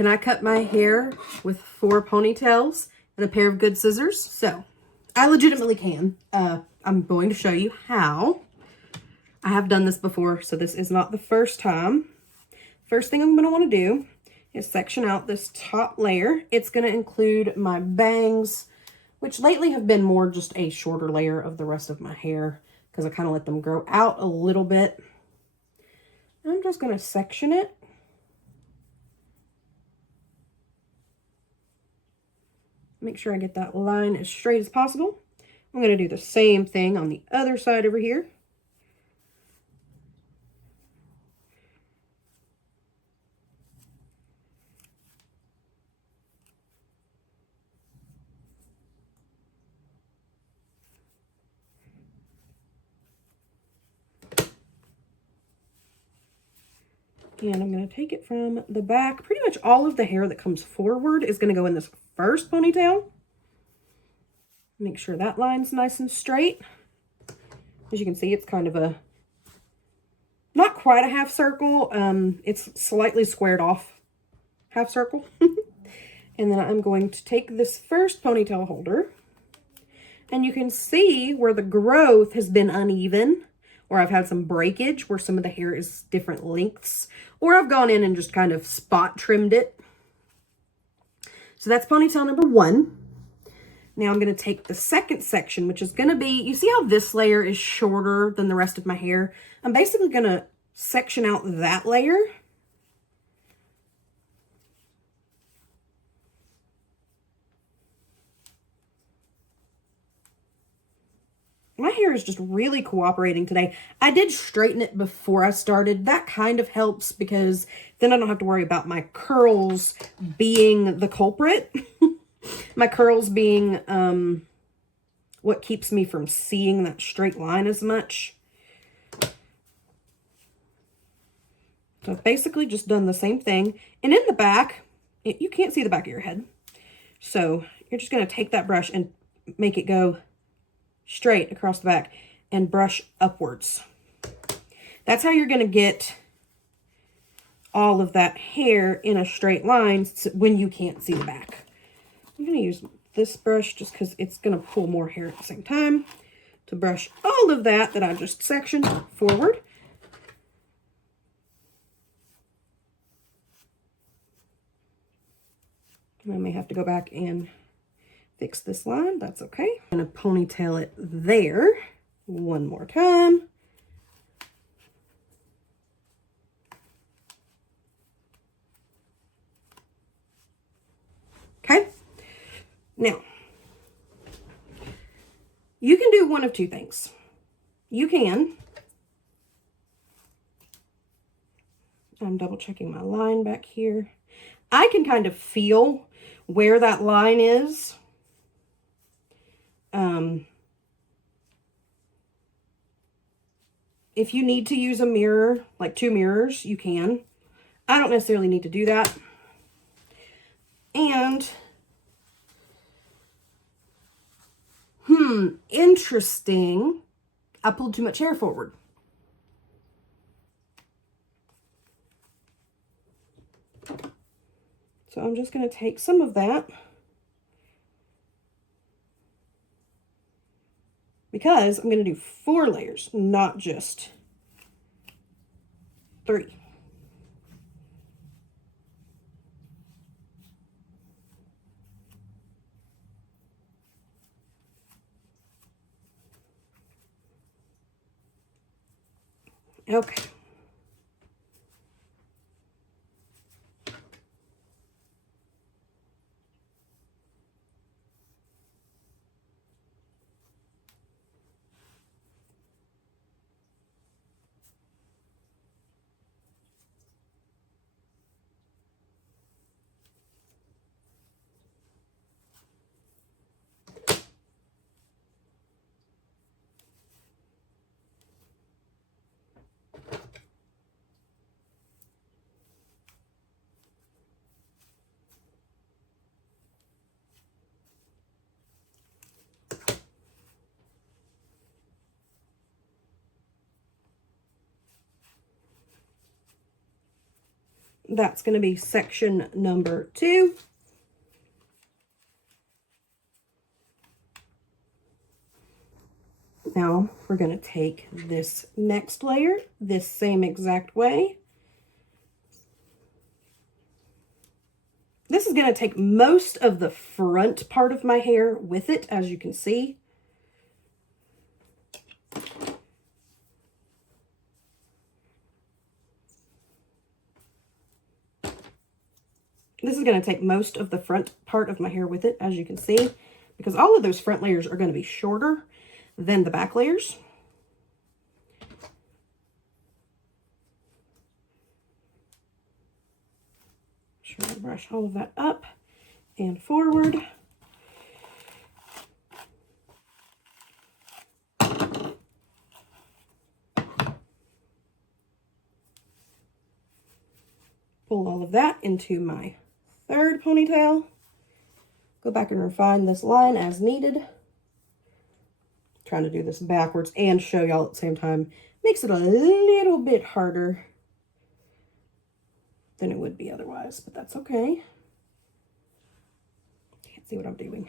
Can I cut my hair with 4 ponytails and a pair of good scissors? So, I legitimately can. I'm going to show you how. I have done this before, so this is not the first time. First thing I'm going to want to do is section out this top layer. It's going to include my bangs, which lately have been more just a shorter layer of the rest of my hair because I kind of let them grow out a little bit. I'm just going to section it. Make sure I get that line as straight as possible. I'm going to do the same thing on the other side over here. And I'm going to take it from the back. Pretty much all of the hair that comes forward is going to go in this first ponytail. Make sure that line's nice and straight. As you can see, it's kind of a, not quite a half circle. It's slightly squared off half circle. And then I'm going to take this first ponytail holder. And you can see where the growth has been uneven, or I've had some breakage where some of the hair is different lengths, or I've gone in and just kind of spot trimmed it. So that's ponytail number 1. Now I'm going to take the second section, which is going to be, you see how this layer is shorter than the rest of my hair? I'm basically going to section out that layer. My hair is just really cooperating today. I did straighten it before I started. That kind of helps because then I don't have to worry about my curls being the culprit. My curls being what keeps me from seeing that straight line as much. So I've basically just done the same thing. And in the back, you can't see the back of your head. So you're just going to take that brush and make it go straight across the back and brush upwards. That's how you're going to get all of that hair in a straight line when you can't see the back. I'm going to use this brush just because it's going to pull more hair at the same time to brush all of that I just sectioned forward. And I may have to go back and fix this line. That's okay. I'm going to ponytail it there one more time. Okay. Now, you can do one of two things. You can, I'm double checking my line back here. I can kind of feel where that line is. If you need to use a mirror, like 2 mirrors, you can. I don't necessarily need to do that. And, interesting. I pulled too much hair forward. So I'm just going to take some of that. Because I'm going to do 4 layers, not just 3. Okay. that's going to be section number 2. Now we're going to take this next layer this same exact way. This is going to take most of the front part of my hair with it, as you can see. This is going to take most of the front part of my hair with it, as you can see, because all of those front layers are going to be shorter than the back layers. Sure to brush all of that up and forward. Pull all of that into my third ponytail. Go back and refine this line as needed. Trying to do this backwards and show y'all at the same time makes it a little bit harder than it would be otherwise, but that's okay. Can't see what I'm doing.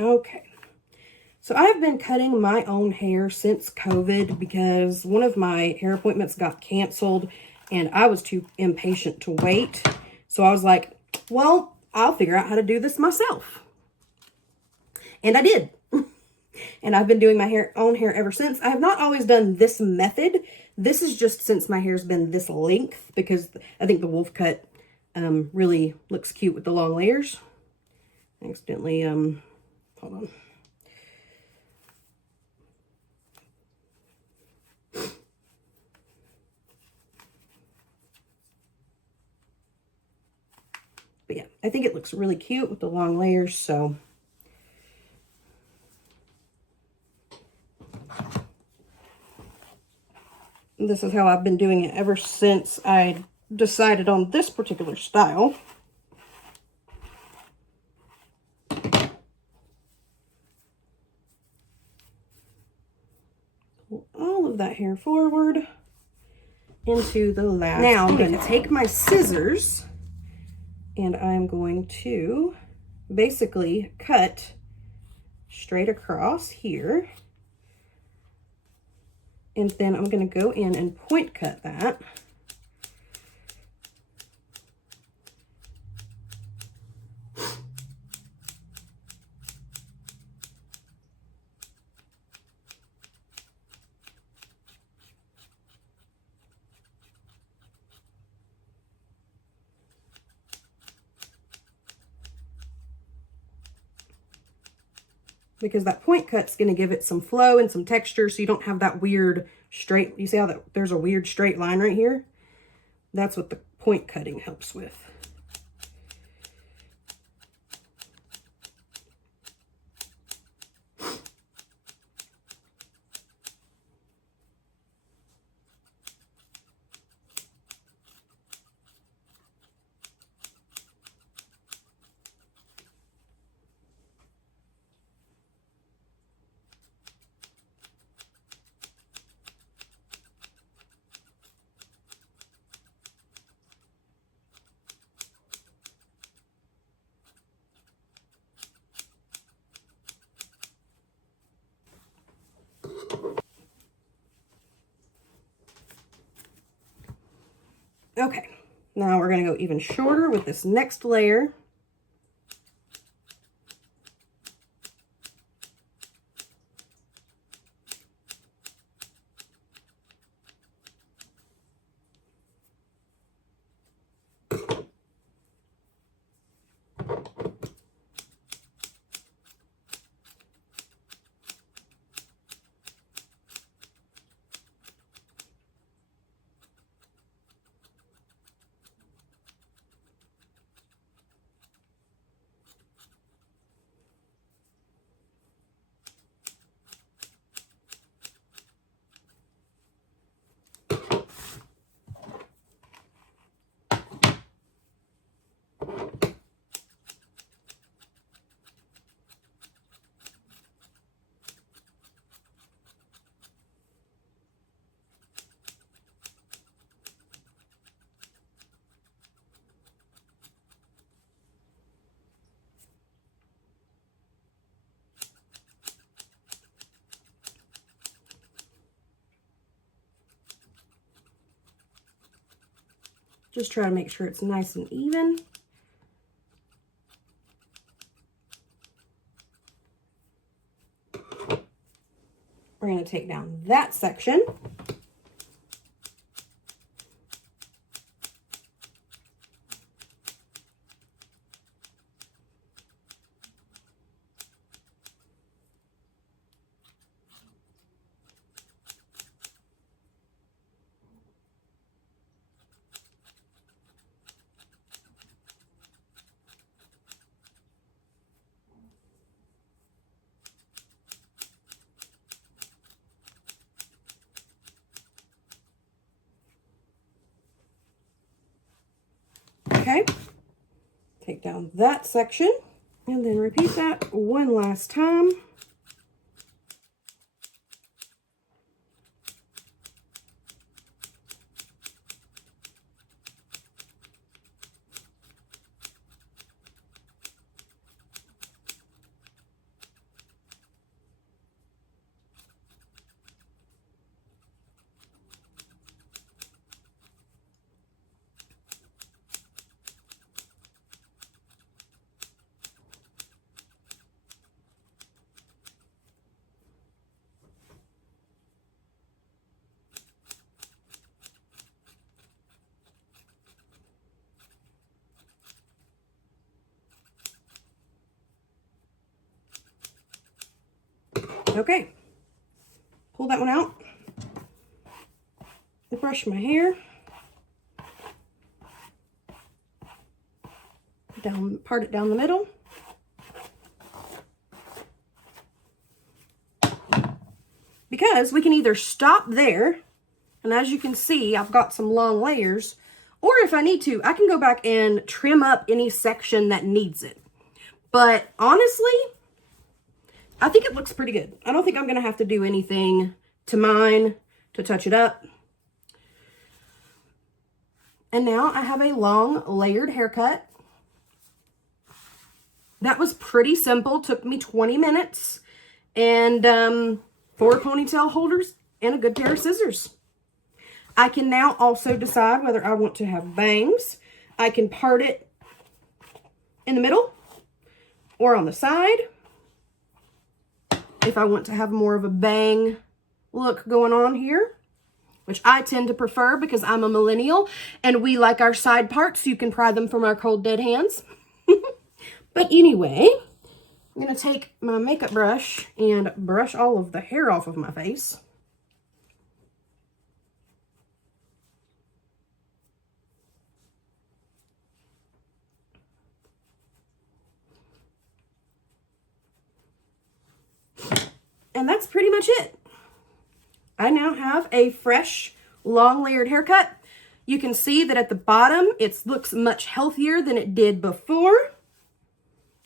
Okay, so I've been cutting my own hair since COVID because one of my hair appointments got canceled and I was too impatient to wait. So I was like, well, I'll figure out how to do this myself. And I did. And I've been doing my own hair ever since. I have not always done this method. This is just since my hair's been this length because I think the wolf cut really looks cute with the long layers. I accidentally, hold on. But yeah, I think it looks really cute with the long layers, so. This is how I've been doing it ever since I decided on this particular style. Pull all of that hair forward into the last. Now I'm going to take my scissors and I'm going to basically cut straight across here. And then I'm going to go in and point cut that. Because that point cut's going to give it some flow and some texture so you don't have that weird straight, you see how there's a weird straight line right here? That's what the point cutting helps with. Okay, now we're going to go even shorter with this next layer. Just try to make sure it's nice and even. We're going to take down that section. Okay, take down that section and then repeat that one last time. Okay, pull that one out, brush my hair, part it down the middle. Because we can either stop there, and as you can see, I've got some long layers, or if I need to, I can go back and trim up any section that needs it. But honestly, I think it looks pretty good. I don't think I'm going to have to do anything to mine to touch it up. And now I have a long layered haircut. That was pretty simple. Took me 20 minutes. And 4 ponytail holders and a good pair of scissors. I can now also decide whether I want to have bangs. I can part it in the middle or on the side. If I want to have more of a bang look going on here, which I tend to prefer because I'm a millennial and we like our side parts so you can pry them from our cold dead hands. But anyway, I'm going to take my makeup brush and brush all of the hair off of my face. And that's pretty much it. I now have a fresh, long layered haircut. You can see that at the bottom, it looks much healthier than it did before.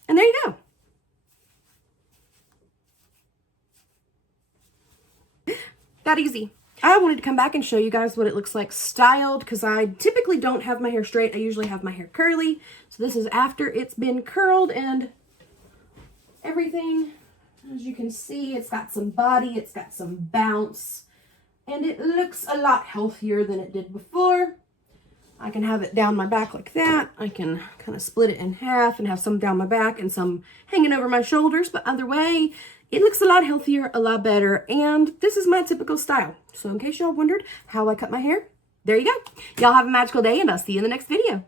And there you go. That easy. I wanted to come back and show you guys what it looks like styled because I typically don't have my hair straight. I usually have my hair curly. So this is after it's been curled and everything. As you can see, it's got some body, it's got some bounce, and it looks a lot healthier than it did before. I can have it down my back like that. I can kind of split it in half and have some down my back and some hanging over my shoulders. But either way, it looks a lot healthier, a lot better. And this is my typical style. So in case y'all wondered how I cut my hair, there you go. Y'all have a magical day and I'll see you in the next video.